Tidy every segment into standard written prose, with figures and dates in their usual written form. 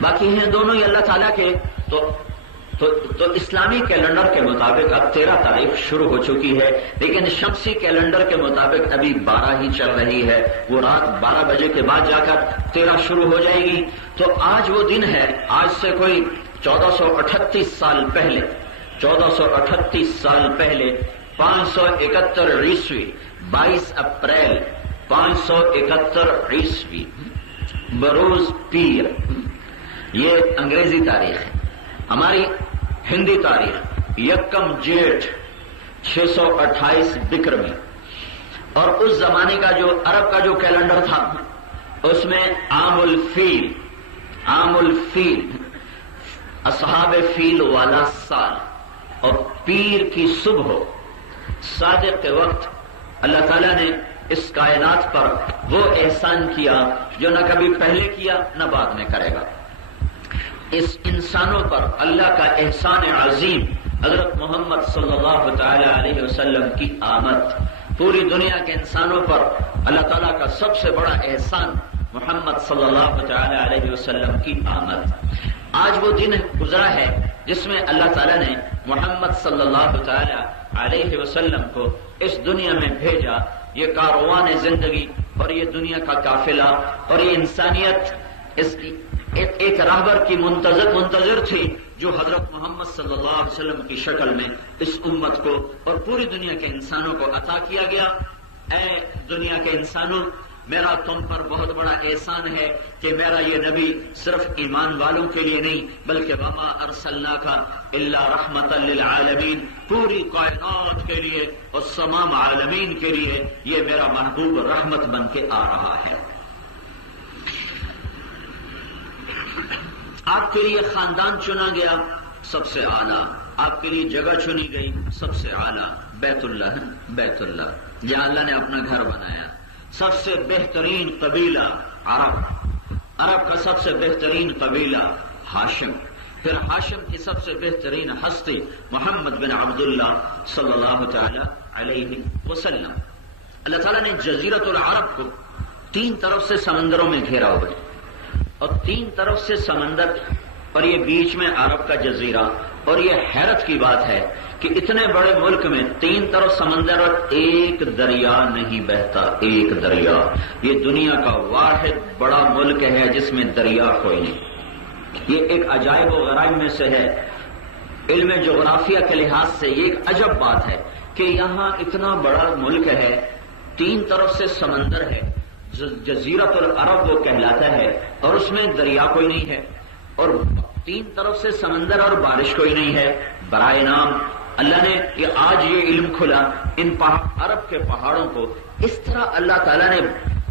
باقی ہیں دونوں ہی اللہ تعالیٰ کے. تو اسلامی کیلنڈر کے مطابق اب 13 تاریخ شروع ہو چکی ہے، لیکن شمسی کیلنڈر کے مطابق ابھی 12 ہی چل رہی ہے. وہ رات 12 بجے کے بعد جا کر 13 شروع ہو جائے گی. تو آج وہ دن ہے، آج سے کوئی 1438 سال پہلے 571 عیسوی 22 اپریل 571 عیسوی بروز پیر، یہ انگریزی تاریخ ہے. ہماری ہندی تاریخ 1 جیٹھ 628 بکرمی. اور اس زمانے کا جو عرب کا جو کیلنڈر تھا اس میں عام الفیل اصحاب فیل والا سال، اور پیر کی صبح صادق کے وقت اللہ تعالیٰ نے اس کائنات پر وہ احسان کیا جو نہ کبھی پہلے کیا نہ بعد میں کرے گا. اس انسانوں پر اللہ کا احسان عظیم، حضرت محمد صلی اللہ تعالی علیہ وسلم کی آمد. پوری دنیا کے انسانوں پر اللہ تعالیٰ کا سب سے بڑا احسان محمد صلی اللہ تعالی علیہ وسلم کی آمد. آج وہ دن گزرا ہے جس میں اللہ تعالیٰ نے محمد صلی اللہ تعالی علیہ وسلم کو اس دنیا میں بھیجا. یہ کاروان زندگی اور یہ دنیا کا قافلہ اور یہ انسانیت اس کی ایک راہبر کی منتظر تھی جو حضرت محمد صلی اللہ علیہ وسلم کی شکل میں اس امت کو اور پوری دنیا کے انسانوں کو عطا کیا گیا. اے دنیا کے انسانوں، میرا تم پر بہت بڑا احسان ہے کہ میرا یہ نبی صرف ایمان والوں کے لیے نہیں بلکہ وما ارسلناک الا رحمتا للعالمین، پوری کائنات کے لیے اور تمام عالمین کے لیے یہ میرا محبوب رحمت بن کے آ رہا ہے. آپ کے لیے خاندان چنا گیا سب سے اعلیٰ، آپ کے لیے جگہ چنی گئی سب سے اعلیٰ، بیت اللہ جہاں اللہ نے اپنا گھر بنایا. سب سے بہترین قبیلہ عرب کا سب سے بہترین قبیلہ ہاشم، پھر ہاشم کی سب سے بہترین ہستی محمد بن عبداللہ صلی اللہ تعالی علیہ وسلم. اللہ تعالیٰ نے جزیرۃ العرب کو 3 طرف سے سمندروں میں گھیرا ہوا ہے، اور 3 طرف سے سمندر اور یہ بیچ میں عرب کا جزیرہ. اور یہ حیرت کی بات ہے کہ اتنے بڑے ملک میں 3 طرف سمندر اور ایک دریا نہیں بہتا. ایک دریا، یہ دنیا کا واحد بڑا ملک ہے جس میں دریا کوئی نہیں. یہ ایک عجائب و غرائب میں سے ہے. علم جغرافیہ کے لحاظ سے یہ ایک عجب بات ہے کہ یہاں اتنا بڑا ملک ہے، 3 طرف سے سمندر ہے، جزیرۃ العرب وہ کہلاتا ہے، اور اس میں دریا کوئی نہیں ہے، اور 3 طرف سے سمندر اور بارش کوئی نہیں ہے. برائے نام اللہ نے آج یہ علم کھلا، ان عرب کے پہاڑوں کو اس طرح اللہ تعالیٰ نے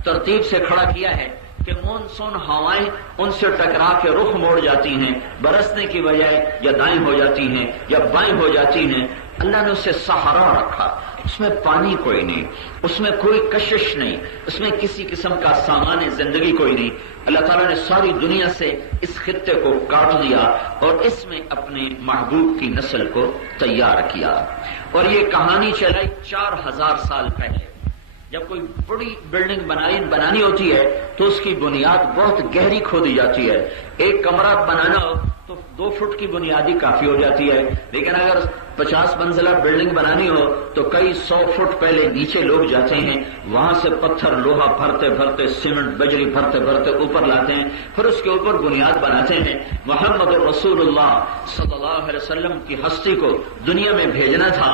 ترتیب سے کھڑا کیا ہے کہ مونسون ہوائیں ان سے ٹکرا کے رخ موڑ جاتی ہیں، برسنے کی بجائے یا دائیں ہو جاتی ہیں یا بائیں ہو جاتی ہیں. اللہ نے اسے سہارا رکھا، اس میں پانی کوئی نہیں، اس میں کوئی کشش نہیں، اس میں کسی قسم کا سامان زندگی کوئی نہیں. اللہ تعالیٰ نے ساری دنیا سے اس خطے کو کاٹ دیا اور اس میں اپنے محبوب کی نسل کو تیار کیا. اور یہ کہانی چلائی 4000 سال پہلے. جب کوئی بڑی بلڈنگ بنانی ہوتی ہے تو اس کی بنیاد بہت گہری کھودی جاتی ہے. ایک کمرہ بنانا ہو تو 2 فٹ کی بنیادی کافی ہو جاتی ہے، لیکن اگر 50 منزلہ بلڈنگ بنانی ہو تو کئی 100 فٹ پہلے نیچے لوگ جاتے ہیں، وہاں سے پتھر لوہا بھرتے سیمنٹ بجری بھرتے اوپر لاتے ہیں، پھر اس کے اوپر بنیاد بناتے ہیں. محمد رسول اللہ صلی اللہ علیہ وسلم کی ہستی کو دنیا میں بھیجنا تھا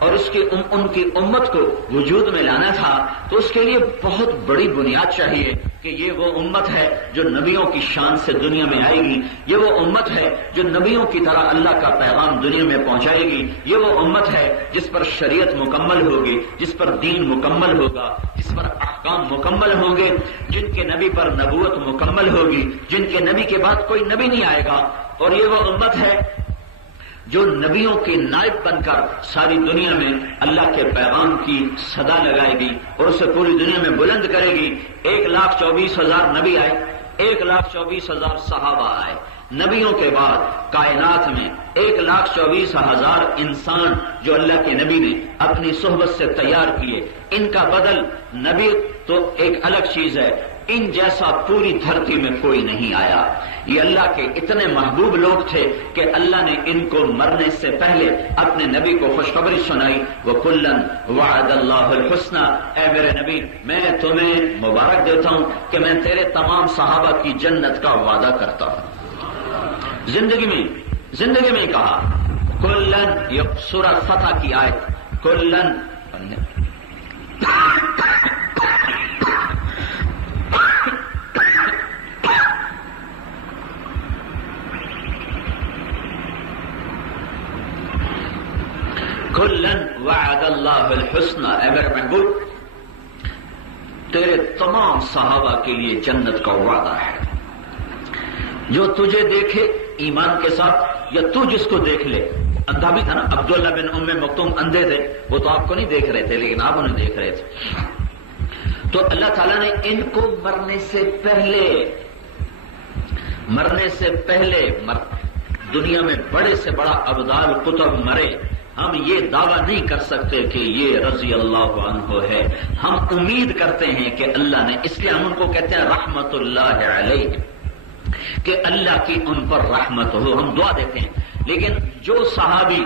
اور ان کی امت کو وجود میں لانا تھا، تو اس کے لیے بہت بڑی بنیاد چاہیے کہ یہ وہ امت ہے جو نبیوں کی شان سے دنیا میں آئے گی، یہ وہ امت ہے جو نبیوں کی طرح اللہ کا پیغام دنیا میں پہنچائے گی، یہ وہ امت ہے جس پر شریعت مکمل ہوگی، جس پر دین مکمل ہوگا، جس پر احکام مکمل ہوں گے، جن کے نبی پر نبوت مکمل ہوگی، جن کے نبی کے بعد کوئی نبی نہیں آئے گا. اور یہ وہ امت ہے جو نبیوں کے نائب بن کر ساری دنیا میں اللہ کے پیغام کی صدا لگائے گی اور اسے پوری دنیا میں بلند کرے گی. 1,24,000 نبی آئے، 1,24,000 صحابہ آئے. نبیوں کے بعد کائنات میں 1,24,000 انسان جو اللہ کے نبی نے اپنی صحبت سے تیار کیے. ان کا بدل نبی تو ایک الگ چیز ہے، ان جیسا پوری دھرتی میں کوئی نہیں آیا. یہ اللہ کے اتنے محبوب لوگ تھے کہ اللہ نے ان کو مرنے سے پہلے اپنے نبی کو خوشخبری سنائی، وَكُلًّا وَعَدَ اللَّهُ الْحُسْنَى، اے میرے نبی میں تمہیں مبارک دیتا ہوں کہ میں تیرے تمام صحابہ کی جنت کا وعدہ کرتا ہوں۔ زندگی میں کہا کلن، یہ سورہ فتح کی آیت، کلن کلن وعد اللہ الحسنى، اے میرے محبوب تیرے تمام صحابہ کے لیے جنت کا وعدہ ہے۔ جو تجھے دیکھے ایمان کے ساتھ، یا تو جس کو دیکھ لے، اندھا بھی تھا نا عبداللہ بن ام مکتوم، اندھے تھے، وہ تو آپ کو نہیں دیکھ رہے تھے لیکن آپ انہیں دیکھ رہے تھے۔ تو اللہ تعالیٰ نے ان کو مرنے سے پہلے دنیا میں بڑے سے بڑا ابدال قطب مرے، ہم یہ دعویٰ نہیں کر سکتے کہ یہ رضی اللہ عنہ ہے، ہم امید کرتے ہیں کہ اللہ نے، اس لیے ہم ان کو کہتے ہیں رحمت اللہ علیہ، کہ اللہ کی ان پر رحمت ہو، ہم دعا دیتے ہیں۔ لیکن جو صحابی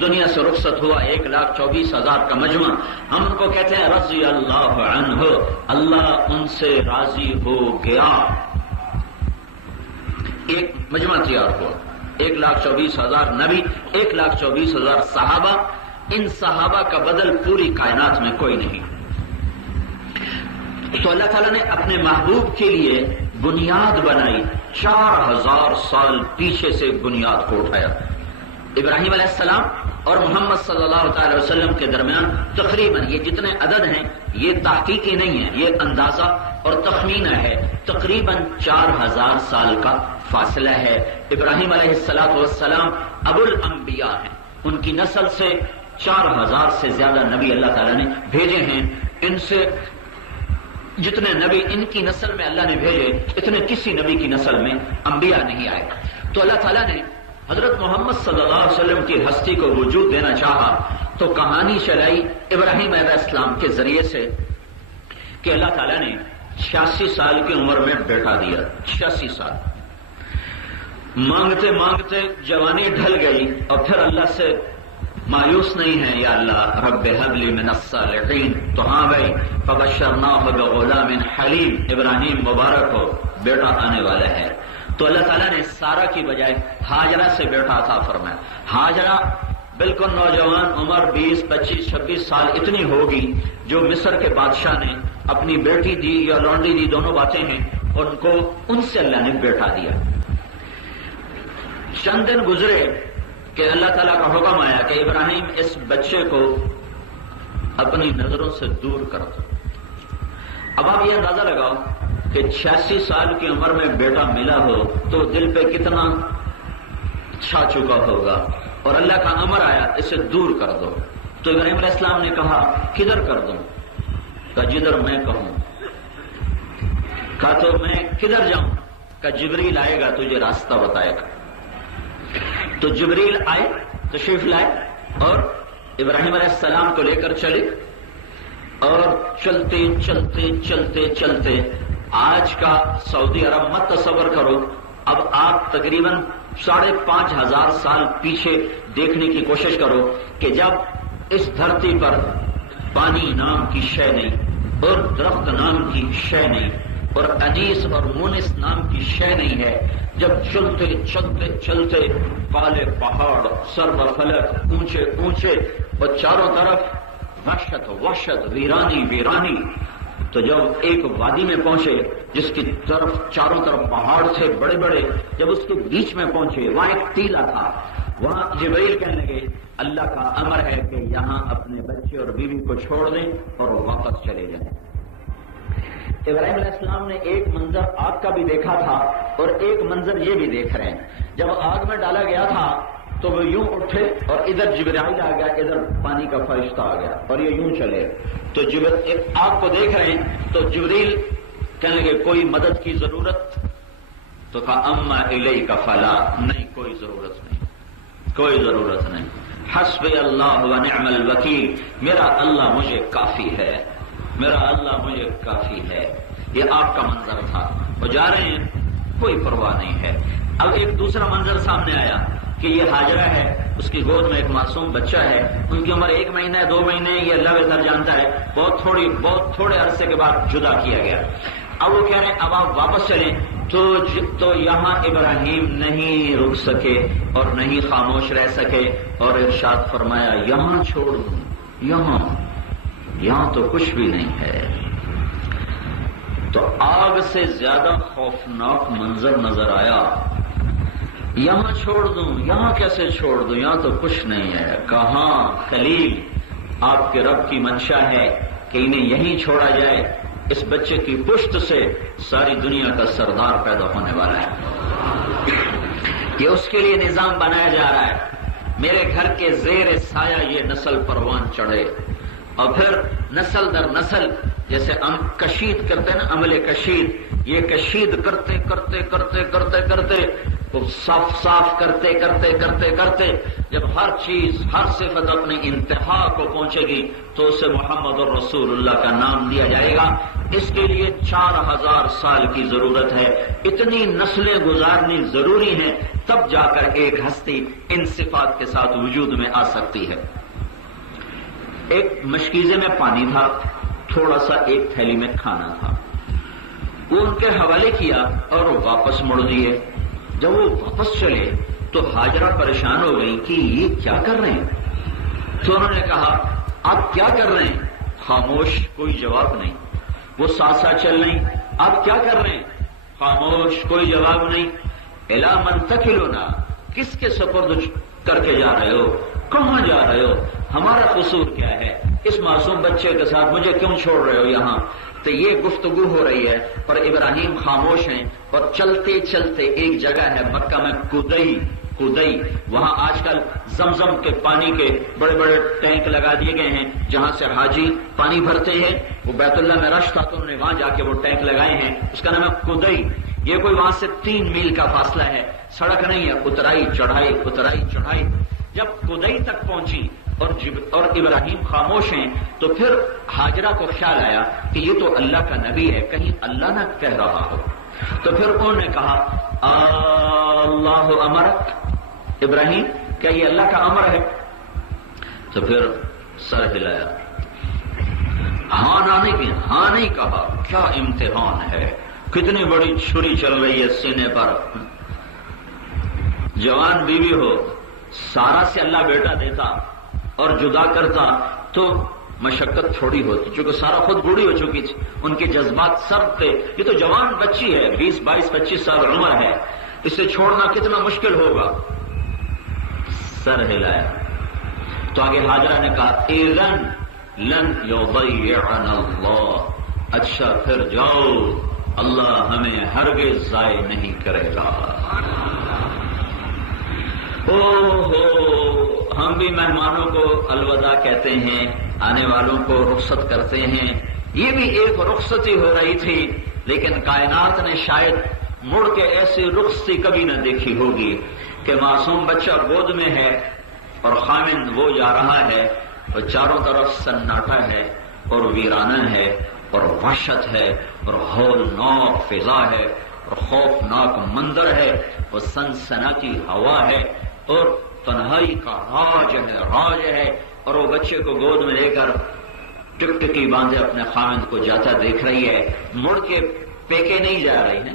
دنیا سے رخصت ہوا 1,24,000 کا مجمع، ہم ان کو کہتے ہیں رضی اللہ عنہ، اللہ ان سے راضی ہو گیا۔ ایک مجمع تیار ہوا، 1,24,000 نبی، 1,24,000 صحابہ، ان صحابہ کا بدل پوری کائنات میں کوئی نہیں۔ تو اللہ تعالیٰ نے اپنے محبوب کے لیے بنیاد بنائی، 4,000 سال پیچھے سے بنیاد کو اٹھایا۔ ابراہیم علیہ السلام اور محمد صلی اللہ تعالی وسلم کے درمیان تقریباً یہ جتنے عدد ہیں یہ تحقیقی نہیں ہے، یہ اندازہ اور تخمینہ ہے، تقریباً 4,000 سال کا فاصلہ ہے۔ ابراہیم علیہ السلام ابو الانبیاء ہیں، ان کی نسل سے 4,000 سے زیادہ نبی اللہ تعالیٰ نے بھیجے ہیں۔ ان سے جتنے نبی ان کی نسل میں اللہ نے بھیجے، اتنے کسی نبی کی نسل میں انبیاء نہیں آئے۔ تو اللہ تعالیٰ نے حضرت محمد صلی اللہ علیہ وسلم کی ہستی کو وجود دینا چاہا تو کہانی چلائی ابراہیم علیہ السلام کے ذریعے سے کہ اللہ تعالیٰ نے 86 سال کی عمر میں بیٹا دیا۔ 86 سال مانگتے مانگتے جوانی ڈھل گئی، اور پھر اللہ سے مایوس نہیں ہے، یا اللہ رب هب لی من الصالحین، تو ہاں بھائی فبشرناہ بغلام حلیم، ابراہیم مبارک ہو بیٹا آنے والا ہے۔ تو اللہ تعالیٰ نے سارا کی بجائے ہاجرہ سے بیٹا عطا فرمایا۔ ہاجرہ بالکل نوجوان عمر 20، 25، 26 سال اتنی ہوگی جو مصر کے بادشاہ نے اپنی بیٹی دی یا لونڈی دی، دونوں باتیں ہیں، ان کو ان سے اللہ نے بیٹا دیا۔ چند دن گزرے کہ اللہ تعالیٰ کا حکم آیا کہ ابراہیم اس بچے کو اپنی نظروں سے دور کر دو۔ اب آپ یہ اندازہ لگاؤ کہ 86 سال کی عمر میں بیٹا ملا ہو تو دل پہ کتنا چھا چکا ہوگا، اور اللہ کا امر آیا اسے دور کر دو۔ تو ابراہیم علیہ السلام نے کہا کدھر کر دوں؟ کہا جدھر میں کہوں۔ کہا تو میں کدھر جاؤں؟ کہا جبریل آئے گا تجھے راستہ بتائے گا۔ تو جبریل آئے، تشریف لائے، اور ابراہیم علیہ السلام کو لے کر چلے، اور چلتے چلتے چلتے چلتے آج کا سعودی عرب مت تصور کرو، اب آپ تقریباً 5,500 سال پیچھے دیکھنے کی کوشش کرو کہ جب اس دھرتی پر پانی نام کی شے نہیں، اور درخت نام کی شے نہیں، اور انیس اور مونس نام کی شے نہیں ہے، جب چلتے چلتے چلتے کالے پہاڑ سر بفلک اونچے اونچے اور چاروں طرف وحشت ویرانی ویرانی، تو جب ایک وادی میں پہنچے جس کی طرف چاروں طرف پہاڑ تھے بڑے بڑے، جب اس کے بیچ میں پہنچے وہاں ایک ٹیلا تھا، وہاں جبریل کہنے لگے اللہ کا امر ہے کہ یہاں اپنے بچے اور بیوی کو چھوڑ دیں اور واپس چلے جائیں۔ ابراہیم علیہ السلام نے ایک منظر آگ کا بھی دیکھا تھا اور ایک منظر یہ بھی دیکھ رہے ہیں، جب آگ میں ڈالا گیا تھا تو وہ یوں اٹھے اور ادھر جبرائیل آ گیا، ادھر پانی کا فرشتہ آ گیا اور یہ یوں چلے، تو آگ کو دیکھ رہے ہیں تو جبریل کہنے لگے کوئی مدد کی ضرورت؟ تو کہا اما الیک فلا، نہیں کوئی ضرورت نہیں، کوئی ضرورت نہیں، حسبی اللہ و نعم الوکیل، میرا اللہ مجھے کافی ہے، میرا اللہ مجھے کافی ہے۔ یہ آپ کا منظر تھا، وہ جا رہے ہیں کوئی پرواہ نہیں ہے۔ اب ایک دوسرا منظر سامنے آیا کہ یہ حاجرہ ہے، اس کی گود میں ایک معصوم بچہ ہے، ان کی عمر 1 مہینہ 2 مہینے یہ اللہ بہتر جانتا ہے، بہت تھوڑے عرصے کے بعد جدا کیا گیا۔ اب وہ کہہ رہے ہیں اب آپ واپس چلیں، تو یہاں ابراہیم نہیں رک سکے اور نہیں خاموش رہ سکے، اور ارشاد فرمایا یہاں چھوڑ دوں، یہاں تو کچھ بھی نہیں ہے۔ تو آگ سے زیادہ خوفناک منظر نظر آیا، یہاں چھوڑ دوں، یہاں کیسے چھوڑ دوں، یہاں تو کچھ نہیں ہے۔ کہاں خلیل آپ کے رب کی منشا ہے کہ انہیں یہیں چھوڑا جائے، اس بچے کی پشت سے ساری دنیا کا سردار پیدا ہونے والا ہے، یہ اس کے لیے نظام بنایا جا رہا ہے، میرے گھر کے زیر سایہ یہ نسل پروان چڑھے، اور پھر نسل در نسل جیسے کشید کرتے ہیں نا، عمل کشید، یہ کشید کرتے کرتے کرتے کرتے کرتے وہ صاف کرتے کرتے کرتے کرتے جب ہر چیز ہر صفت اپنے انتہا کو پہنچے گی تو اسے محمد الرسول اللہ کا نام دیا جائے گا۔ اس کے لیے 4000 سال کی ضرورت ہے، اتنی نسلیں گزارنی ضروری ہیں، تب جا کر ایک ہستی ان صفات کے ساتھ وجود میں آ سکتی ہے۔ ایک مشکیزے میں پانی تھا، تھوڑا سا ایک تھیلی میں کھانا تھا، وہ ان کے حوالے کیا اور واپس مڑ دیے۔ جب وہ واپس چلے تو حاجرہ پریشان ہو گئی کہ یہ کیا کر رہے ہیں، تو انہوں نے کہا آپ کیا کر رہے ہیں؟ خاموش، کوئی جواب نہیں۔ وہ ساتھ ساتھ چل رہی، آپ کیا کر رہے ہیں؟ خاموش، کوئی جواب نہیں۔ الا من تکلنا، کس کے سپرد کر کے جا رہے ہو، کہاں جا رہے ہو، ہمارا قصور کیا ہے، اس معصوم بچے کے ساتھ مجھے کیوں چھوڑ رہے ہو یہاں؟ تو یہ گفتگو ہو رہی ہے اور ابراہیم خاموش ہیں، اور چلتے چلتے ایک جگہ ہے مکہ میں قدئی، وہاں آج کل زمزم کے پانی کے بڑے بڑے ٹینک لگا دیے گئے ہیں جہاں سے حاجی پانی بھرتے ہیں۔ وہ بیت اللہ میں رش تھا تو انہوں نے وہاں جا کے وہ ٹینک لگائے ہیں، اس کا نام ہے قدئی۔ یہ کوئی وہاں سے 3 میل کا فاصلہ ہے، سڑک نہیں ہے، اترائی چڑھائی۔ جب قدئی تک پہنچی اور ابراہیم خاموش ہیں تو پھر حاجرہ کو خیال آیا کہ یہ تو اللہ کا نبی ہے، کہیں اللہ نہ کہہ رہا ہو، تو پھر انہوں نے کہا اللہ امرک، ابراہیم کیا یہ اللہ کا امر ہے؟ تو پھر سر ہلایا، ہاں نہیں کہا۔ کیا امتحان ہے، کتنی بڑی چھری چل رہی ہے سینے پر۔ جوان بیوی ہو، سارا سے اللہ بیٹا دیتا اور جدا کرتا تو مشقت تھوڑی ہوتی، چونکہ سارا خود بوڑھی ہو چکی تھی، ان کے جذبات سرد تھے، یہ تو جوان بچی ہے، 20 22 25 سال عمر ہے، اسے چھوڑنا کتنا مشکل ہوگا۔ سر ہلایا تو آگے حاجرہ نے کہا اذن لن یضیعنا اللہ، اچھا پھر جاؤ، اللہ ہمیں ہرگز ضائع نہیں کرے گا۔ ہم بھی مہمانوں کو الوداع کہتے ہیں، آنے والوں کو رخصت کرتے ہیں، یہ بھی ایک رخصتی ہو رہی تھی، لیکن کائنات نے شاید مڑ کے ایسی رخصتی کبھی نہ دیکھی ہوگی کہ معصوم بچہ گود میں ہے اور خامند وہ جا رہا ہے اور چاروں طرف سناٹا ہے اور ویرانہ ہے اور وحشت ہے اور ہولناک فضا ہے اور خوفناک منظر ہے اور سنسناتی ہوا ہے اور تنہائی کا راج ہے، اور وہ بچے کو گود میں لے کر ٹکٹکی باندھے اپنے خامند کو جاتا دیکھ رہی ہے، مڑ کے پیکے نہیں جا رہی ہے،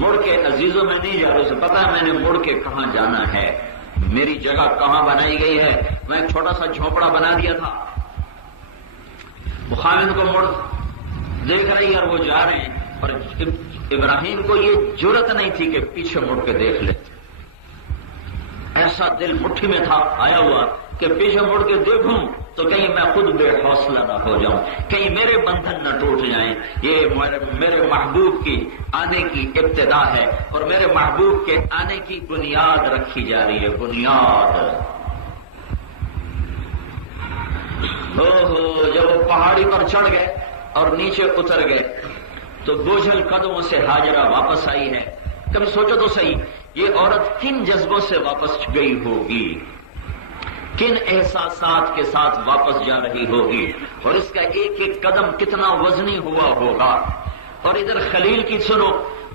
مڑ کے عزیزوں میں نہیں جا رہی، اسے پتا ہے میں نے مڑ کے کہاں جانا ہے، میری جگہ کہاں بنائی گئی ہے، میں ایک چھوٹا سا جھونپڑا بنا دیا تھا۔ وہ خامند کو مڑ دیکھ رہی ہے اور وہ جا رہے ہیں، اور ابراہیم کو یہ جرأت نہیں تھی کہ پیچھے مڑ کے دیکھ لے، ایسا دل مٹھی میں تھا آیا ہوا کہ پیچھے مڑ کے دیکھوں تو کہیں میں خود بے حوصلہ نہ ہو جاؤں، کہیں میرے بندھن نہ ٹوٹ جائیں۔ یہ میرے محبوب کی آنے کی ابتدا ہے اور میرے محبوب کے آنے کی بنیاد رکھی جا رہی ہے، بنیاد۔ جب وہ پہاڑی پر چڑھ گئے اور نیچے اتر گئے تو بوجھل قدموں سے حاجرہ واپس آئی ہے۔ کبھی سوچو تو صحیح، یہ عورت کن جذبوں سے واپس گئی ہوگی، کن احساسات کے ساتھ واپس جا رہی ہوگی، اور اس کا ایک ایک قدم کتنا وزنی ہوا ہوگا۔ اور ادھر خلیل کی سنو،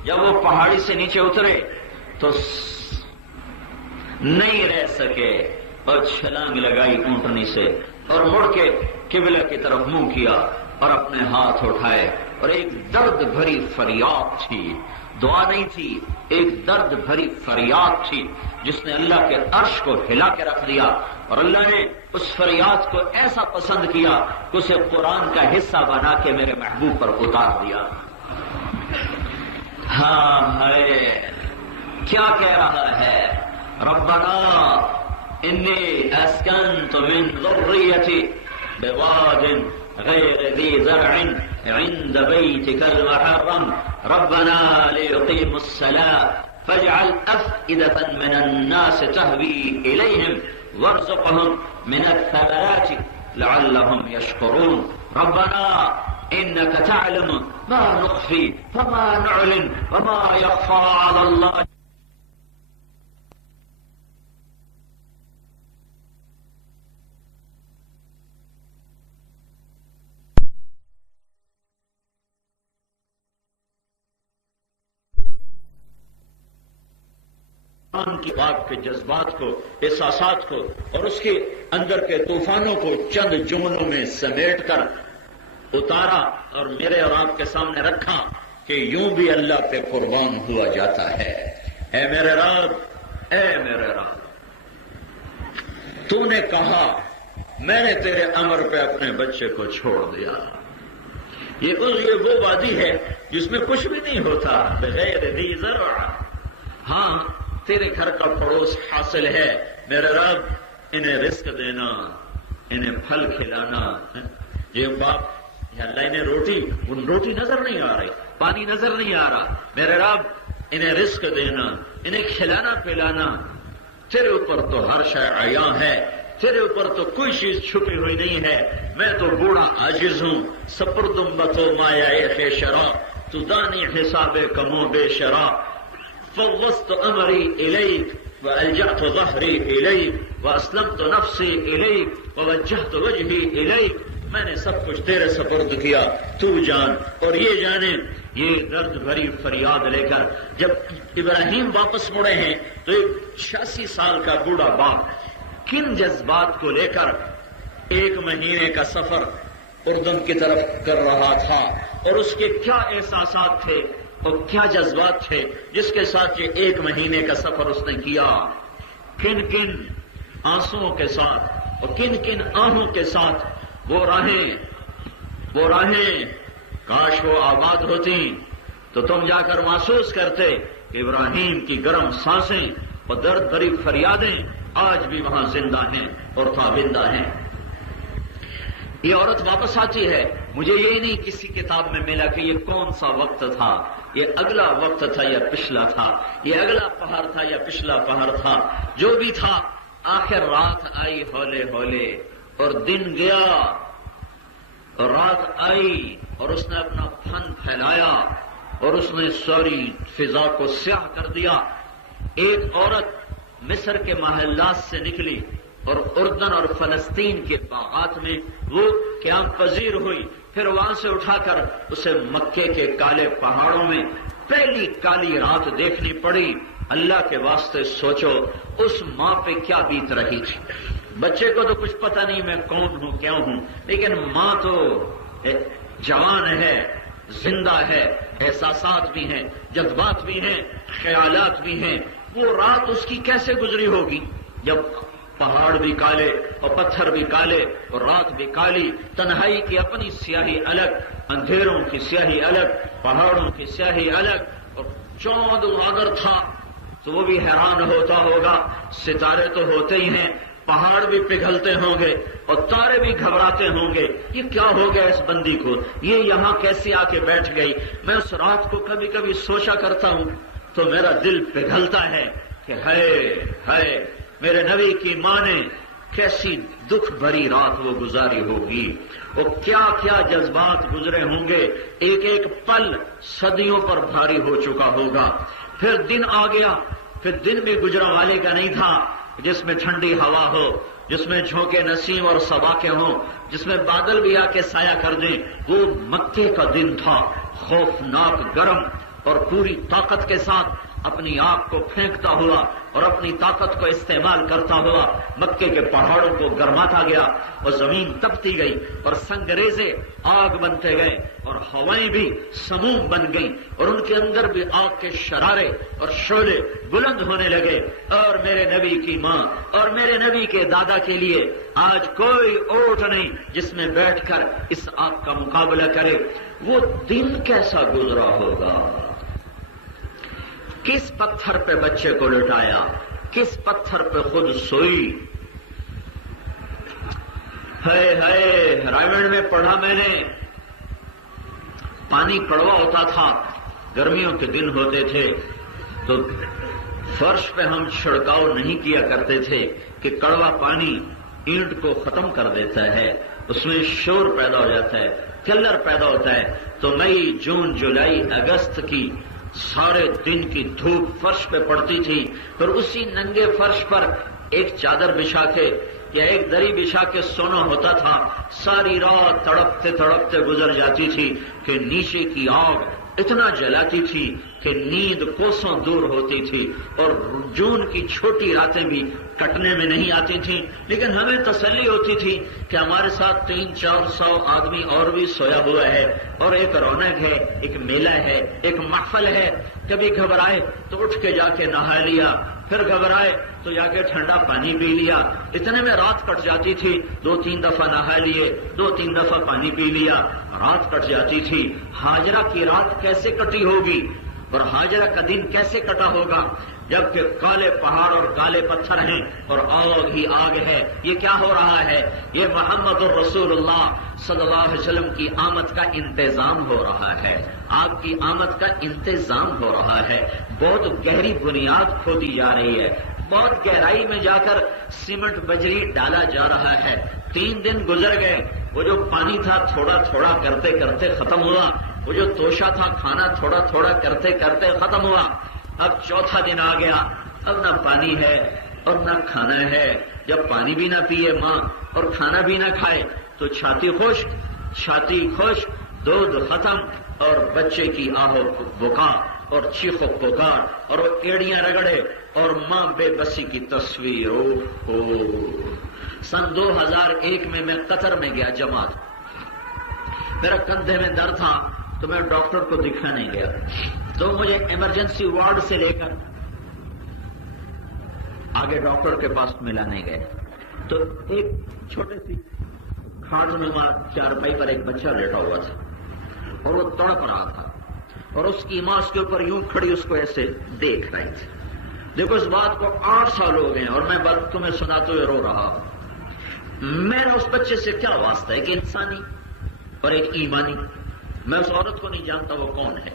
جب وہ پہاڑی سے نیچے اترے تو نہیں رہ سکے اور چھلانگ لگائی اونٹنی سے اور مڑ کے قبلہ کی طرف منہ کیا اور اپنے ہاتھ اٹھائے، اور ایک درد بھری فریاد تھی، دعا نہیں تھی، ایک درد بھری فریاد تھی جس نے اللہ کے عرش کو ہلا کے رکھ دیا، اور اللہ نے اس فریاد کو ایسا پسند کیا کہ اسے قرآن کا حصہ بنا کے میرے محبوب پر اتار دیا۔ ہاں ہے کیا کہہ رہا ہے؟ ربنا انی اسکنت من ذریتی بواد غیر ذی زرع عند بیتک المحرم ربنا لیقیموا الصلاة فاجعل أفئدة من الناس تهوی الیہم وارزقهم من الثمرات لعلهم يشكرون ربنا إنك تعلم ما نخفي وما نعلن وما يخفى على الله۔ کی بات کے جذبات کو، احساسات کو اور اس کے اندر کے طوفانوں کو چند جملوں میں سمیٹ کر اتارا اور میرے اور آپ کے سامنے رکھا کہ یوں بھی اللہ پہ قربان ہوا جاتا ہے۔ اے میرے رب، اے میرے رب، تو نے کہا میں نے تیرے امر پہ اپنے بچے کو چھوڑ دیا۔ یہ وہ وادی ہے جس میں کچھ بھی نہیں ہوتا، بغیر ذی زرع۔ ہاں تیرے گھر کا پڑوس حاصل ہے، میرے رب انہیں رزق دینا، انہیں پھل کھلانا۔ یہ باپ اللہ انہیں روٹی نظر نہیں آ رہی، پانی نظر نہیں آ رہا، میرے رب انہیں رزق دینا، انہیں کھلانا پلانا۔ تیرے اوپر تو ہر شے عیاں ہے، تیرے اوپر تو کوئی چیز چھپی ہوئی نہیں ہے۔ میں تو بوڑھا عاجز ہوں، سپردم بتو مایا شرا، تو دانی حساب کمو بے شرا۔ فوضت امری الیک والجأت ظہری الیک واسلمت نفسی الیک ووجہت وجہی الیک۔ میں نے سب کچھ تیرے سپرد کیا، تو جان اور یہ جانے۔ یہ درد بھری فریاد لے کر جب ابراہیم واپس مڑے ہیں تو ایک 86 سال کا بوڑھا باپ کن جذبات کو لے کر 1 مہینے کا سفر اردن کی طرف کر رہا تھا، اور اس کے کیا احساسات تھے اور کیا جذبات تھے جس کے ساتھ یہ 1 مہینے کا سفر اس نے کیا، کن کن آنسوؤں کے ساتھ اور کن کن آہوں کے ساتھ وہ راہیں کاش وہ آباد ہوتی تو تم جا کر محسوس کرتے کہ ابراہیم کی گرم سانسیں اور درد بھری فریادیں آج بھی وہاں زندہ ہیں اور تابندہ ہیں۔ یہ عورت واپس آتی ہے، مجھے یہ نہیں کسی کتاب میں ملا کہ یہ کون سا وقت تھا، یہ اگلا وقت تھا یا پچھلا تھا، یہ اگلا پہاڑ تھا یا پچھلا پہاڑ تھا، جو بھی تھا آخر رات آئی ہولے ہولے اور دن گیا اور رات آئی اور اس نے اپنا فن پھیلایا اور اس نے ساری فضا کو سیاہ کر دیا۔ ایک عورت مصر کے محلات سے نکلی اور اردن اور فلسطین کے باغات میں وہ قیام پذیر ہوئی، پھر وہاں سے اٹھا کر اسے مکے کے کالے پہاڑوں میں پہلی کالی رات دیکھنی پڑی۔ اللہ کے واسطے سوچو اس ماں پہ کیا بیت رہی تھی۔ بچے کو تو کچھ پتہ نہیں میں کون ہوں کیا ہوں، لیکن ماں تو جوان ہے، زندہ ہے، احساسات بھی ہیں، جذبات بھی ہیں، خیالات بھی ہیں۔ وہ رات اس کی کیسے گزری ہوگی جب پہاڑ بھی کالے اور پتھر بھی کالے اور رات بھی کالی، تنہائی کی اپنی سیاہی الگ، اندھیروں کی سیاہی الگ، پہاڑوں کی سیاہی الگ، اور چاند اگر تھا تو وہ بھی حیران ہوتا ہوگا۔ ستارے تو ہوتے ہی ہیں، پہاڑ بھی پگھلتے ہوں گے اور تارے بھی گھبراتے ہوں گے، یہ کیا ہو گیا اس بندی کو، یہ یہاں کیسے آ کے بیٹھ گئی۔ میں اس رات کو کبھی کبھی سوچا کرتا ہوں تو میرا دل پگھلتا ہے کہ ہے میرے نبی کی ماں نے کیسی دکھ بھری رات وہ گزاری ہوگی، اور کیا کیا جذبات گزرے ہوں گے، ایک ایک پل صدیوں پر بھاری ہو چکا ہوگا۔ پھر دن آ گیا، پھر دن بھی گجرا والے کا نہیں تھا جس میں ٹھنڈی ہوا ہو، جس میں جھونکے نسیم اور صبا کے ہوں، جس میں بادل بھی آ کے سایہ کر دیں۔ وہ مکے کا دن تھا، خوفناک گرم، اور پوری طاقت کے ساتھ اپنی آگ کو پھینکتا ہوا اور اپنی طاقت کو استعمال کرتا ہوا مکے کے پہاڑوں کو گرماتا گیا اور زمین تپتی گئی اور سنگریزے آگ بنتے گئے اور ہوائیں بھی سموم بن گئیں اور ان کے اندر بھی آگ کے شرارے اور شعلے بلند ہونے لگے. اور میرے نبی کی ماں اور میرے نبی کے دادا کے لیے آج کوئی اونٹ نہیں جس میں بیٹھ کر اس آگ کا مقابلہ کرے. وہ دن کیسا گزرا ہوگا. کس پتھر پہ بچے کو لٹایا, کس پتھر پہ خود سوئی. ہے رائمنڈ میں پڑھا میں نے, پانی کڑوا ہوتا تھا, گرمیوں کے دن ہوتے تھے تو فرش پہ ہم چھڑکاؤ نہیں کیا کرتے تھے کہ کڑوا پانی اینٹ کو ختم کر دیتا ہے, اس میں شور پیدا ہو جاتا ہے, کلر پیدا ہوتا ہے. تو مئی, جون, جولائی, اگست کی سارے دن کی دھوپ فرش پہ پڑتی تھی اور اسی ننگے فرش پر ایک چادر بچھا کے یا ایک دری بچھا کے سونا ہوتا تھا. ساری رات تڑپتے تڑپتے گزر جاتی تھی کہ نیچے کی آگ اتنا جلاتی تھی کہ نیند کوسوں دور ہوتی تھی اور جون کی چھوٹی راتیں بھی کٹنے میں نہیں آتی تھیں. لیکن ہمیں تسلی ہوتی تھی کہ ہمارے ساتھ 300-400 آدمی اور بھی سویا ہوا ہے اور ایک رونق ہے, ایک میلہ ہے, ایک محفل ہے. کبھی گھبرائے تو اٹھ کے جا کے نہا لیا, پھر گھبرائے تو جا کے ٹھنڈا پانی پی لیا. اتنے میں رات کٹ جاتی تھی. 2-3 دفعہ نہا لیے, 2-3 دفعہ پانی پی لیا, رات کٹ جاتی تھی. ہاجرہ کی رات کیسے کٹی ہوگی اور ہاجرہ کا دن کیسے کٹا ہوگا جبکہ کالے پہاڑ اور کالے پتھر ہیں اور آگ ہی آگ ہے. یہ کیا ہو رہا ہے؟ یہ محمد الرسول اللہ صلی اللہ علیہ وسلم کی آمد کا انتظام ہو رہا ہے, آپ کی آمد کا انتظام ہو رہا ہے. بہت گہری بنیاد کھودی جا رہی ہے, بہت گہرائی میں جا کر سیمنٹ بجری ڈالا جا رہا ہے. 3 دن گزر گئے, وہ جو پانی تھا تھوڑا تھوڑا کرتے کرتے ختم ہوا, وہ جو توشہ تھا کھانا تھوڑا تھوڑا کرتے کرتے ختم ہوا. اب 4تھا دن آ گیا, اب نہ پانی ہے اور نہ کھانا ہے. جب پانی بھی نہ پیے ماں اور کھانا بھی نہ کھائے تو چھاتی خشک, دودھ ختم اور بچے کی آہو بکا اور چیخ و پکار اور وہ ایڑیاں رگڑے اور ماں بے بسی کی تصویر. سن 2001 میں قطر میں گیا جماعت, میرا کندھے میں درد تھا تو میں ڈاکٹر کو دکھانے گیا تو مجھے ایمرجنسی وارڈ سے لے کر آگے ڈاکٹر کے پاس ملانے گئے تو ایک چھوٹے سی کھاٹ نما چارپائی پر ایک بچہ لیٹا ہوا تھا اور وہ تڑپ رہا تھا اور اس کی ماں اس کے اوپر یوں کھڑی اس کو ایسے دیکھ رہی تھی. دیکھو اس بات کو 8 سال ہو گئے اور میں بات تمہیں سناتے ہوئے رو رہا ہوں. میرا اس بچے سے کیا واسطہ ہے کہ انسانی اور ایک ایمانی. میں اس عورت کو نہیں جانتا وہ کون ہے,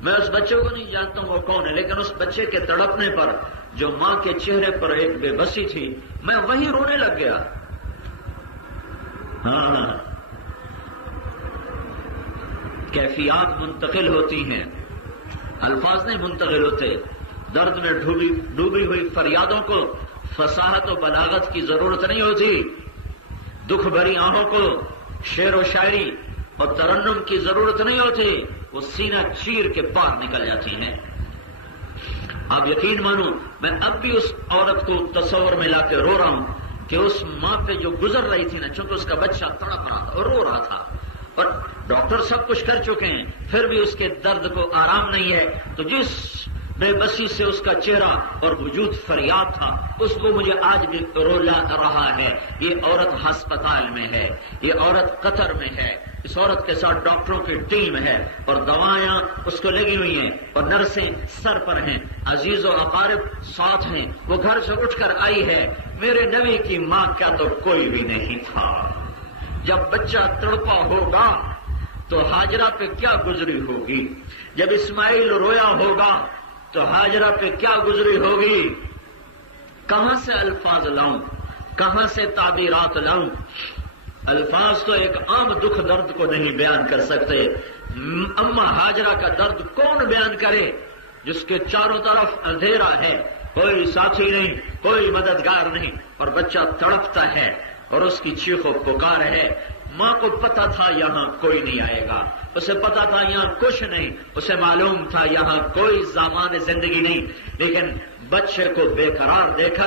میں اس بچے کو نہیں جانتا وہ کون ہے, لیکن اس بچے کے تڑپنے پر جو ماں کے چہرے پر ایک بے بسی تھی میں وہیں رونے لگ گیا. ہاں, کیفیات منتقل ہوتی ہیں, الفاظ نہیں منتقل ہوتے. درد میں ڈوبی ہوئی فریادوں کو فصاحت و بلاغت کی ضرورت نہیں ہوتی. دکھ بھری آنکھوں کو شعر و شاعری اور ترنم کی ضرورت نہیں ہوتی, وہ سینہ چیر کے پار نکل جاتی ہیں. آپ یقین مانو میں اب بھی اس عورت کو تصور میں لا کے رو رہا ہوں کہ اس ماں پہ جو گزر رہی تھی نا, چونکہ اس کا بچہ تڑپ رہا تھا اور رو رہا تھا اور ڈاکٹر سب کچھ کر چکے ہیں پھر بھی اس کے درد کو آرام نہیں ہے. تو جس بے بسی سے اس کا چہرہ اور وجود فریاد تھا اس کو مجھے آج بھی رولا رہا ہے. یہ عورت ہسپتال میں ہے, یہ عورت قطر میں ہے, اس عورت کے ساتھ ڈاکٹروں کی ٹیم ہے اور دوائیاں اس کو لگی ہوئی ہیں اور نرسیں سر پر ہیں, عزیز و اقارب ساتھ ہیں. وہ گھر سے اٹھ کر آئی ہے. میرے نبی کی ماں کیا تو کوئی بھی نہیں تھا. جب بچہ تڑپا ہوگا تو ہاجرہ پہ کیا گزری ہوگی, جب اسماعیل رویا ہوگا تو ہاجرہ پہ کیا گزری ہوگی. کہاں سے الفاظ لاؤں, کہاں سے تعبیرات لاؤں. الفاظ تو ایک عام دکھ درد کو نہیں بیان کر سکتے. اما ہاجرہ کا درد کون بیان کرے جس کے چاروں طرف اندھیرا ہے, کوئی ساتھی نہیں, کوئی مددگار نہیں اور بچہ تڑپتا ہے اور اس کی چیخ و پکار ہے. ماں کو پتا تھا یہاں کوئی نہیں آئے گا، اسے پتا تھا یہاں کچھ نہیں، اسے معلوم تھا یہاں کوئی سامان زندگی نہیں، لیکن بچے کو بے قرار دیکھا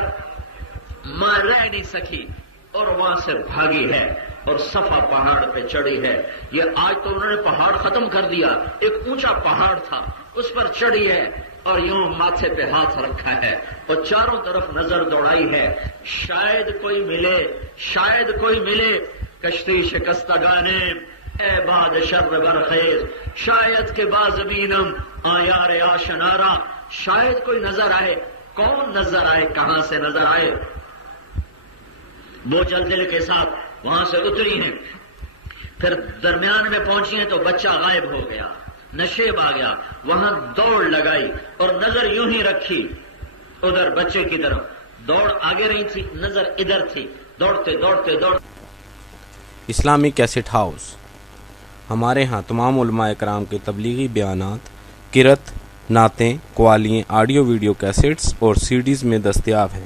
ماں رہ نہیں سکی اور وہاں سے بھاگی ہے اور صفا پہاڑ پہ چڑھی ہے۔ یہ آج تو انہوں نے پہاڑ ختم کر دیا، ایک اونچا پہاڑ تھا اس پر چڑھی ہے اور یوں ماتھے پہ ہاتھ رکھا ہے اور چاروں طرف نظر دوڑائی ہے، شاید کوئی ملے، شاید کوئی ملے۔ کشتی شکستگانے اے باد شر برخیز، شاید کے بازمینم آیار آشنارا، شاید کوئی نظر آئے۔ کون نظر آئے؟ کہاں سے نظر آئے؟ بوجھل دل کے ساتھ وہاں سے اتری ہیں، پھر درمیان میں پہنچی ہیں تو بچہ غائب ہو گیا، نشیب آ گیا، وہاں دوڑ لگائی اور نظر یوں ہی رکھی ادھر بچے کی طرف، دوڑ آگے رہی تھی، نظر ادھر تھی، دوڑتے دوڑتے دوڑتے۔ اسلامی کیسٹ ہاؤس ہمارے ہاں تمام علماء کرام کے تبلیغی بیانات، قرأت، نعتیں، قوالییں، آڈیو ویڈیو کیسٹس اور سیڈیز میں دستیاب ہیں۔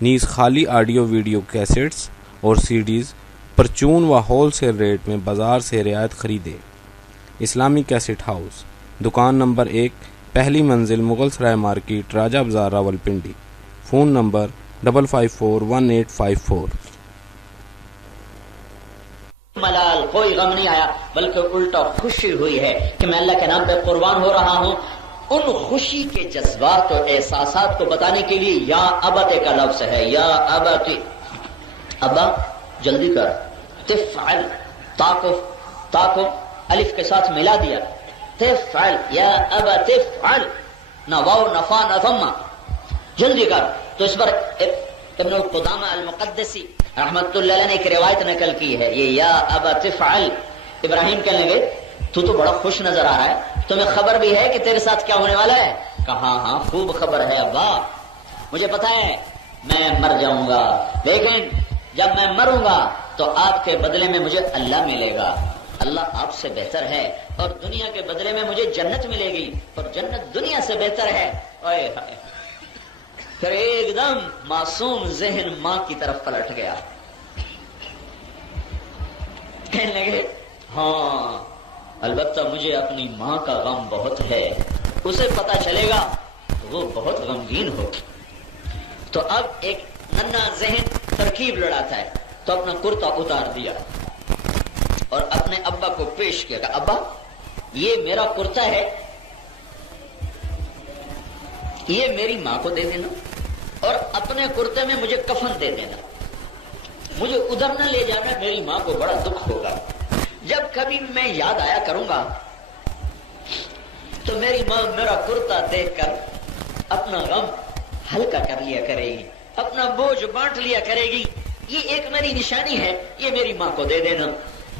نیز خالی آڈیو ویڈیو کیسٹس اور سیڈیز پرچون و ہول سیل ریٹ میں بازار سے رعایت خریدے۔ اسلامی کیسٹ ہاؤس، دکان نمبر 1، پہلی منزل، مغل سرائے مارکیٹ، راجہ بازار، راولپنڈی۔ Phone number 55418554۔ ملال کوئی غم نہیں آیا، بلکہ الٹا خوشی ہوئی ہے کہ میں اللہ کے نام پہ قربان ہو رہا ہوں۔ ان خوشی کے جذبات اور احساسات کو بتانے کے لیے یا ابت کا لفظ ہے، یا ابت، ابا جلدی کر، تفعل، تاکو الف کے ساتھ ملا دیا، تفعل یا ابا تفعل، نہ واو نہ فا نہ ضمہ، جلدی کر۔ تو اس پر ابن قدامہ المقدسی رحمت اللہ علیہ نے ایک روایت نقل کی ہے، یہ یا ابا تفعل۔ ابراہیم کہنے لگے تو بڑا خوش نظر آ رہا ہے، تمہیں خبر بھی ہے کہ تیرے ساتھ کیا ہونے والا ہے؟ کہا ہاں خوب خبر ہے ابا، مجھے پتا ہے میں مر جاؤں گا، لیکن جب میں مروں گا تو آپ کے بدلے میں مجھے اللہ ملے گا، اللہ آپ سے بہتر ہے، اور دنیا کے بدلے میں مجھے جنت ملے گی، اور جنت دنیا سے بہتر ہے۔ اوئے ہائے، پھر ایک دم معصوم ذہن ماں کی طرف پلٹ گیا، کہنے لگے ہاں البتہ مجھے اپنی ماں کا غم بہت ہے، اسے پتا چلے گا تو وہ بہت غمگین ہوگی۔ تو اب ایک ننا ذہن ترکیب لڑاتا ہے، تو اپنا کرتا اتار دیا اور اپنے ابا کو پیش کیا کہ ابا یہ میرا کرتا ہے، یہ میری ماں کو دے دینا اور اپنے کرتے میں مجھے کفن دے دینا، مجھے ادھر نہ لے جانا، میری ماں کو بڑا دکھ ہوگا، جب کبھی میں یاد آیا کروں گا تو میری ماں میرا کرتا دیکھ کر اپنا غم ہلکا کر لیا کرے گی، اپنا بوجھ بانٹ لیا کرے گی، یہ ایک میری نشانی ہے، یہ میری ماں کو دے دینا۔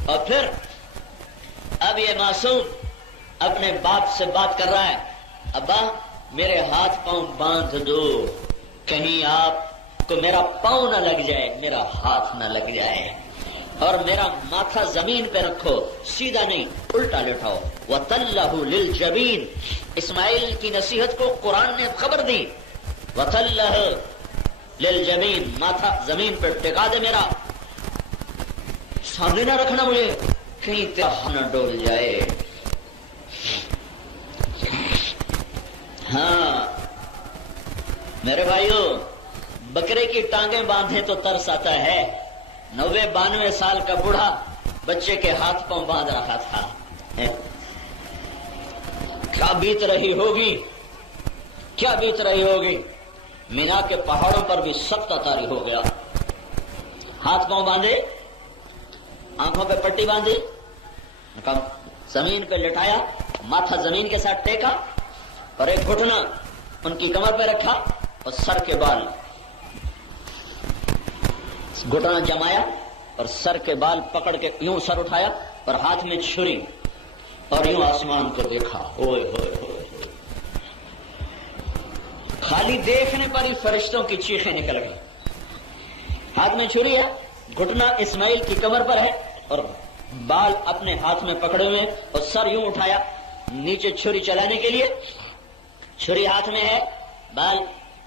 اور پھر اب یہ معصوم اپنے باپ سے بات کر رہا ہے، ابا میرے ہاتھ پاؤں باندھ دو، کہیں آپ کو میرا پاؤں نہ لگ جائے، میرا ہاتھ نہ لگ جائے، اور میرا ماتھا زمین پہ رکھو، سیدھا نہیں الٹا لٹاؤ۔ وَتَلَّهُ لِلْجَبِينِ، اسماعیل کی نصیحت کو قرآن نے خبر دی، وَتَلَّهُ لِلْجَبِينِ، ماتھا زمین پہ ٹکا دے، میرا سامنے نہ رکھنا مجھے، کہیں تیرا نہ ڈول جائے۔ ہاں میرے بھائیو، بکرے کی ٹانگیں باندھیں تو ترس آتا ہے، 90-92 سال کا بوڑھا بچے کے ہاتھ پاؤں باندھ رہا تھا، کیا بیت رہی ہوگی، کیا بیت رہی ہوگی۔ مینا کے پہاڑوں پر بھی سخت طاری ہو گیا، ہاتھ پاؤں باندھے، آنکھوں پہ پٹی باندھی، زمین پہ لٹایا، ماتھا زمین کے ساتھ ٹیکا اور ایک گھٹنا ان کی کمر پہ رکھا اور سر کے بال، گھٹنا جمایا اور سر کے بال پکڑ کے یوں سر اٹھایا اور ہاتھ میں چھری اور یوں آسمان کو دیکھا، اوئے ہوئے ہوئے، خالی دیکھنے پر ہی فرشتوں کی چیخیں نکل گئی۔ ہاتھ میں چھری ہے، گھٹنا اسماعیل کی کمر پر ہے اور بال اپنے ہاتھ میں پکڑے ہوئے اور سر یوں اٹھایا نیچے چھری چلانے کے لیے، چھری ہاتھ میں ہے، بال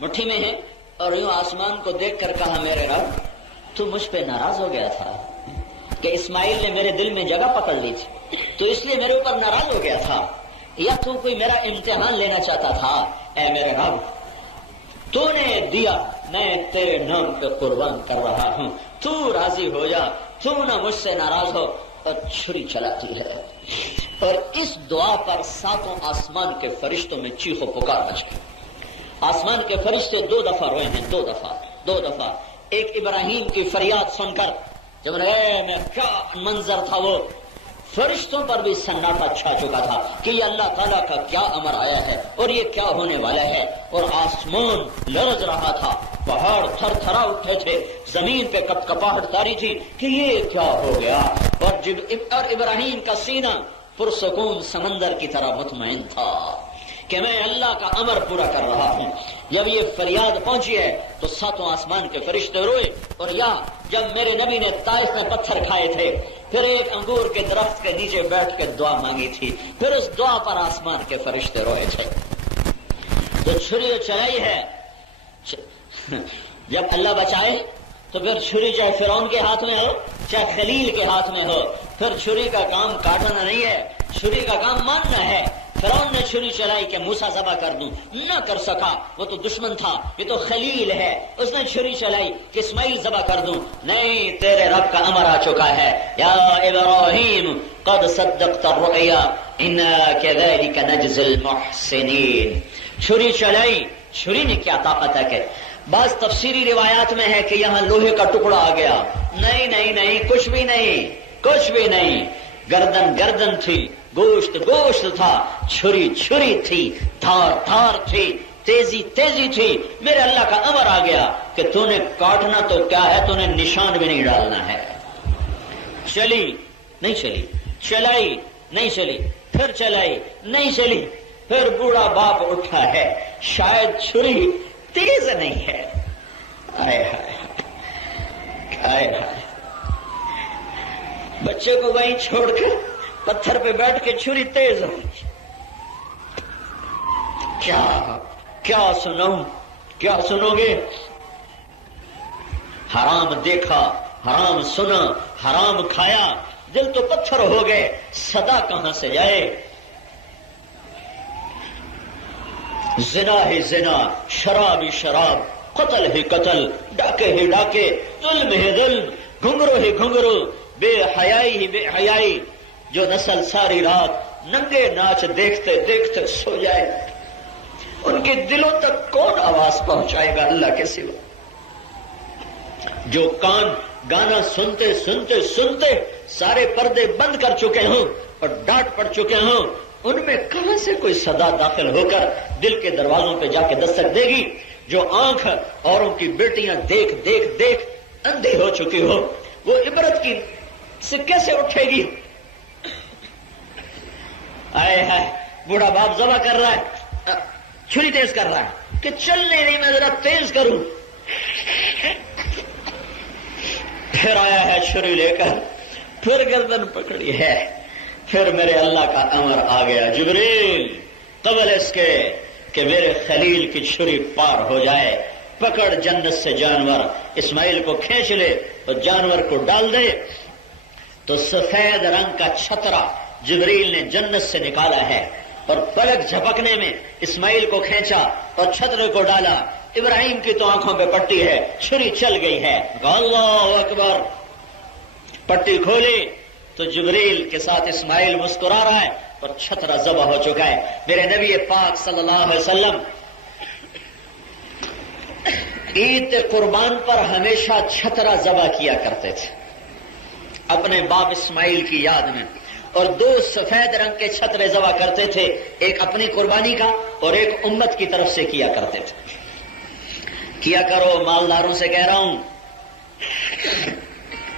مٹھی میں ہے، اور یوں آسمان کو دیکھ کر کہا میرے رب تو مجھ پہ ناراض ہو گیا تھا، کہ اسماعیل نے میرے دل میں جگہ پکڑ لی تھی تو اس لیے میرے اوپر ناراض ہو گیا تھا، یا تو کوئی میرا امتحان لینا چاہتا تھا؟ اے میرے رب، تو نے دیا، میں تیرے نام پہ قربان کر رہا ہوں، تو راضی ہو جا، تو نہ مجھ سے ناراض ہو۔ اور چھری چلاتی ہے، اور اس دعا پر ساتوں آسمان کے فرشتوں میں چیخ و پکار مچ گئی۔ آسمان کے فرشتے 2 دفعہ روئے ہیں، 2 دفعہ۔ ایک ابراہیم کی فریاد سن کر جب میں کیا منظر تھا، وہ فرشتوں پر بھی سناٹا چھا چکا تھا کہ یہ اللہ تعالیٰ کا کیا امر آیا ہے اور یہ کیا ہونے والا ہے، اور آسمان لرز رہا تھا، پہاڑ تھر تھرا اٹھے تھے، زمین پہ کپ کپاہٹ تاری تھی کہ یہ کیا ہو گیا، اور ابراہیم کا سینہ پرسکون سمندر کی طرح مطمئن تھا کہ میں اللہ کا امر پورا کر رہا ہوں۔ جب یہ فریاد پہنچی ہے تو ساتوں آسمان کے فرشتے روئے، اور یا جب میرے نبی نے طائف میں پتھر کھائے تھے، پھر ایک انگور کے درخت کے نیچے بیٹھ کے دعا مانگی تھی، پھر اس دعا پر آسمان کے فرشتے روئے تھے۔ تو چھری چلائی ہے، جب اللہ بچائے تو پھر چھری چاہے فرعون کے ہاتھ میں ہو چاہے خلیل کے ہاتھ میں ہو، پھر چھری کا کام کاٹنا نہیں ہے، چھری کا کام ماننا ہے۔ فرعون نے چھری چلائی کہ موسیٰ ذبح کر دوں، نہ کر سکا، وہ تو دشمن تھا، یہ تو خلیل ہے۔ اس نے چھری چلائی کہ اسماعیل ذبح کر دوں، نہیں، تیرے رب کا امر آ چکا ہے، یا ابراہیم قد صدقت الرؤیا انا كذلك نجزي المحسنین۔ چھری چلائی، چھری نے کیا طاقت ہے کہ بعض تفسیری روایات میں ہے کہ یہاں لوہے کا ٹکڑا آ گیا، نہیں، کچھ بھی نہیں، گردن تھی، گوشت تھا، چھری تھی، دھار تھی، تیزی تھی۔ میرے اللہ کا امر آ گیا کہ تو نے کاٹنا تو کیا ہے، تو نے نشان بھی نہیں ڈالنا ہے۔ چلی نہیں چلی، چلائی نہیں چلی، پھر چلائی نہیں چلی، پھر بوڑھا باپ اٹھا ہے، شاید چھری تیز نہیں ہے۔ بچے کو وہیں چھوڑ کر پتھر پہ بیٹھ کے چھری تیز ہو، کیا سنو گے؟ حرام دیکھا، حرام سنا، حرام کھایا، دل تو پتھر ہو گئے، صدا کہاں سے جائے؟ زنا ہی زنا، شراب ہی شراب، قتل ہی قتل، ڈاکے ہی ڈاکے، ظلم ہی ظلم، گھنگرو ہی گھنگرو، بے حیائی ہی بے حیائی۔ جو نسل ساری رات ننگے ناچ دیکھتے دیکھتے سو جائے، ان کے دلوں تک کون آواز پہنچائے گا اللہ کے سوا؟ جو کان گانا سنتے سارے پردے بند کر چکے ہوں اور ڈانٹ پڑ چکے ہوں، ان میں کہاں سے کوئی صدا داخل ہو کر دل کے دروازوں پہ جا کے دستک دے گی؟ جو آنکھ اوروں کی بیٹیاں دیکھ اندھی ہو چکی ہو، وہ عبرت کی سے کیسے اٹھے گی؟ بوڑھا باپ ذبح کر رہا ہے، چھری تیز کر رہا ہے کہ چلنے نہیں، میں ذرا تیز کروں، پھر آیا ہے چھری لے کر، پھر گردن پکڑی ہے، پھر میرے اللہ کا امر آ گیا، جبریل قبل اس کے کہ میرے خلیل کی چھری پار ہو جائے، پکڑ جنت سے جانور، اسماعیل کو کھینچ لے اور جانور کو ڈال دے۔ تو سفید رنگ کا چھترا جبریل نے جنت سے نکالا ہے، اور پلک جھپکنے میں اسماعیل کو کھینچا اور چھترے کو ڈالا۔ ابراہیم کی تو آنکھوں پہ پٹی ہے، چھری چل گئی ہے، اللہ اکبر، پٹی کھولی تو جبریل کے ساتھ اسماعیل مسکرا رہا ہے اور چھترا ذبح ہو چکا ہے۔ میرے نبی پاک صلی اللہ علیہ وسلم عید قربان پر ہمیشہ چھترا ذبح کیا کرتے تھے اپنے باپ اسماعیل کی یاد میں، اور 2 سفید رنگ کے چھترے ذبح کرتے تھے، ایک اپنی قربانی کا اور ایک امت کی طرف سے کیا کرتے تھے۔ کیا کرو، مالداروں سے کہہ رہا ہوں،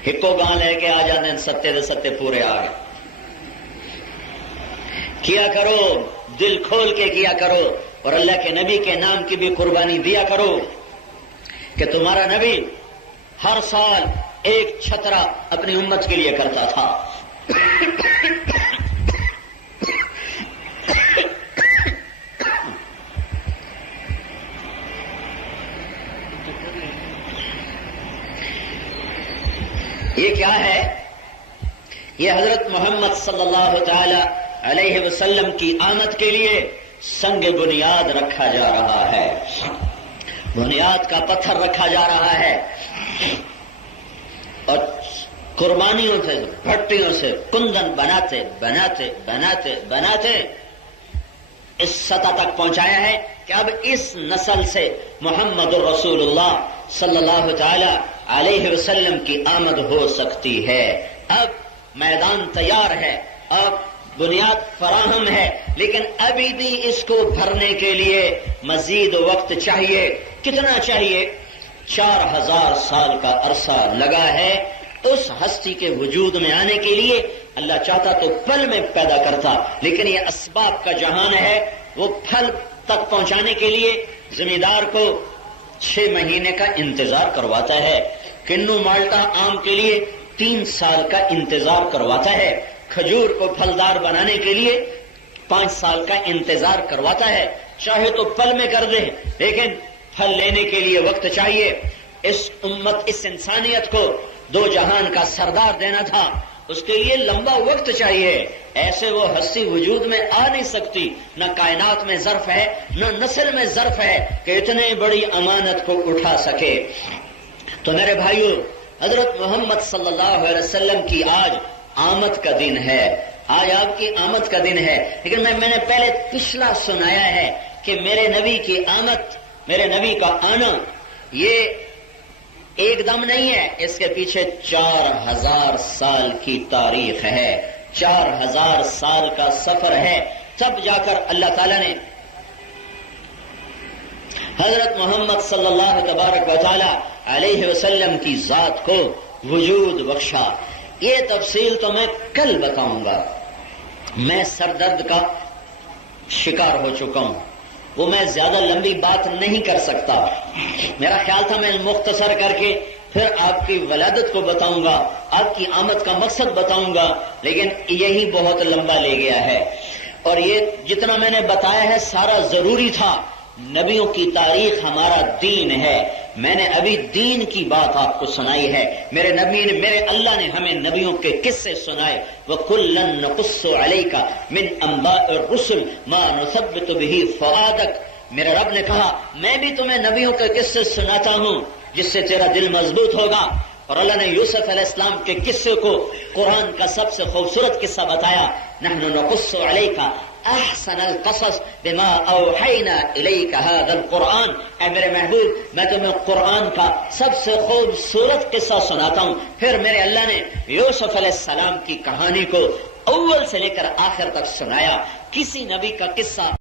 ہکو گاں لے کے آ جانے، ستے دے ستے پورے آ گئے۔ کیا کرو، دل کھول کے کیا کرو، اور اللہ کے نبی کے نام کی بھی قربانی دیا کرو کہ تمہارا نبی ہر سال ایک چھترا اپنی امت کے لیے کرتا تھا۔ یہ کیا ہے؟ یہ حضرت محمد صلی اللہ تعالی علیہ وسلم کی آمد کے لیے سنگ بنیاد رکھا جا رہا ہے، بنیاد کا پتھر رکھا جا رہا ہے، اور قربانیوں سے بھٹیوں سے کندن بناتے بناتے بناتے بناتے اس سطح تک پہنچایا ہے کہ اب اس نسل سے محمد الرسول اللہ صلی اللہ تعالی علیہ وسلم کی آمد ہو سکتی ہے۔ اب میدان تیار ہے، اب بنیاد فراہم ہے، لیکن ابھی بھی اس کو بھرنے کے لیے مزید وقت چاہیے۔ کتنا چاہیے؟ 4000 سال کا عرصہ لگا ہے اس ہستی کے وجود میں آنے کے لیے۔ اللہ چاہتا تو پل میں پیدا کرتا، لیکن یہ اسباب کا جہان ہے، وہ پھل تک پہنچانے کے لیے زمیندار کو 6 مہینے کا انتظار کرواتا ہے، کنو مالٹا آم کے لیے 3 سال کا انتظار کرواتا ہے، کھجور کو پھلدار بنانے کے لیے 5 سال کا انتظار کرواتا ہے۔ چاہے تو پل میں کر دے، لیکن پھل لینے کے لیے وقت چاہیے۔ اس امت، اس انسانیت کو 2 جہان کا سردار دینا تھا، اس کے لیے لمبا وقت چاہیے۔ ایسے وہ ہستی وجود میں آ نہیں سکتی، نہ کائنات میں ظرف ہے نہ نسل میں ظرف ہے کہ اتنے بڑی امانت کو اٹھا سکے۔ تو میرے بھائیو، حضرت محمد صلی اللہ علیہ وسلم کی آج آمد کا دن ہے، آج آپ کی آمد کا دن ہے۔ لیکن میں نے پہلے پچھلا سنایا ہے کہ میرے نبی کی آمد، میرے نبی کا آنا یہ ایک دم نہیں ہے، اس کے پیچھے 4000 سال کی تاریخ ہے، 4000 سال کا سفر ہے۔ تب جا کر اللہ تعالیٰ نے حضرت محمد صلی اللہ تبارک و تعالی علیہ وسلم کی ذات کو وجود بخشا۔ یہ تفصیل تو میں کل بتاؤں گا، میں سر درد کا شکار ہو چکا ہوں، وہ میں زیادہ لمبی بات نہیں کر سکتا۔ میرا خیال تھا میں مختصر کر کے پھر آپ کی ولادت کو بتاؤں گا، آپ کی آمد کا مقصد بتاؤں گا، لیکن یہی بہت لمبا لے گیا ہے۔ اور یہ جتنا میں نے بتایا ہے سارا ضروری تھا۔ نبیوں کی تاریخ ہمارا دین ہے، میں نے ابھی دین کی بات آپ کو سنائی ہے۔ میرے نبی نے، میرے اللہ نے ہمیں نبیوں کے قصے سنائے۔ وَكُلًّا نَقُصُّ عَلَيْكَ مِنْ أَنْبَاءِ الرُّسُلِ مَا نُثَبِّتُ بِهِ فُؤَادَكَ۔ میرے رب نے کہا میں بھی تمہیں نبیوں کے قصے سناتا ہوں جس سے تیرا دل مضبوط ہوگا۔ اور اللہ نے یوسف علیہ السلام کے قصے کو قرآن کا سب سے خوبصورت قصہ بتایا۔ نحن نقص علیک احسن القصص بما اوحینا الیک هذا القرآن۔ اے میرے محبوب، میں تمہیں قرآن کا سب سے خوبصورت قصہ سناتا ہوں۔ پھر میرے اللہ نے یوسف علیہ السلام کی کہانی کو اول سے لے کر آخر تک سنایا۔ کسی نبی کا قصہ